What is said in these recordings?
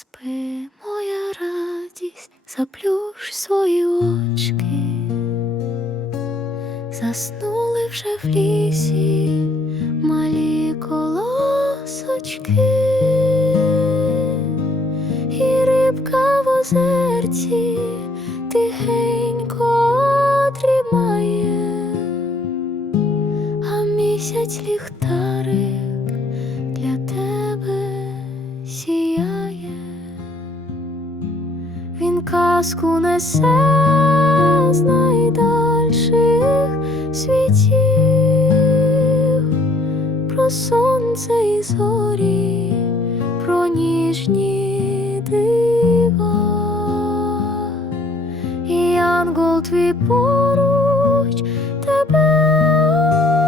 Спи, моя радість, заплющ свої очки, заснули вже в лісі малі колосочки, і рибка в озерці тихенько дрімає, а місяць ліхтарик він казку несе з найдальших світів. Про сонце і зорі, про ніжні дива, і янгол твій поруч тебе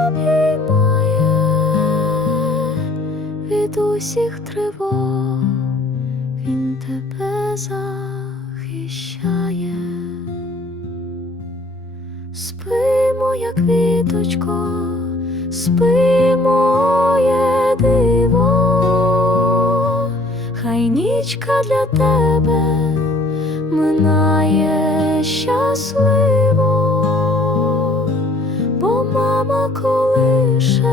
обіймає. Від усіх тривог, він тебе захищає. Спи, моя квіточко, спи, моє диво, хай нічка для тебе минає щасливо, бо мама колише